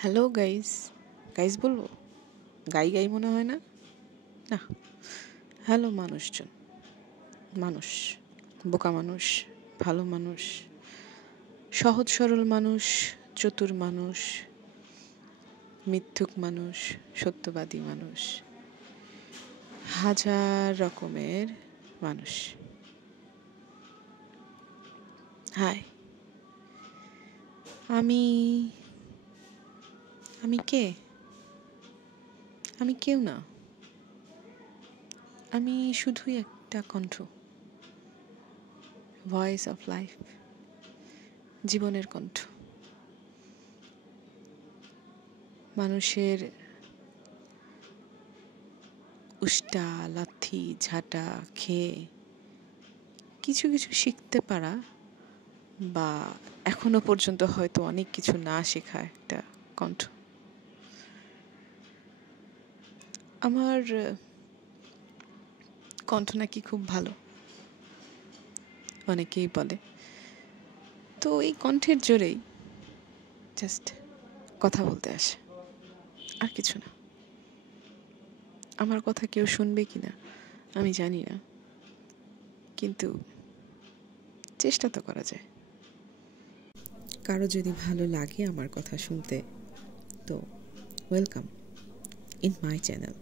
Hello guys, guys বলবো? গাই গাই মনে হয় না। না, হ্যালো মানুষজন, মানুষ, বোকা মানুষ, ভালো মানুষ, সহজ সরল মানুষ, চতুর মানুষ, মিথ্যুক মানুষ, সত্যবাদী মানুষ, হাজার রকমের মানুষ। হাই, আমি আমি কে? আমি কেউ না। আমি শুধুই একটা কণ্ঠ, ভয়েস অফ লাইফ, জীবনের কণ্ঠ। মানুষের উষ্টা লাথি ঝাঁটা খেয়ে কিছু কিছু শিখতে পারা, বা এখনো পর্যন্ত হয়তো অনেক কিছু না শেখা একটা কণ্ঠ। আমার কণ্ঠ নাকি খুব ভালো, অনেকেই বলে। তো এই কণ্ঠের জোরেই জাস্ট কথা বলতে আসে, আর কিছু না। আমার কথা কেউ শুনবে কিনা আমি জানি না, কিন্তু চেষ্টা তো করা যায়। কারো যদি ভালো লাগে আমার কথা শুনতে, তো ওয়েলকাম ইন মাই চ্যানেল।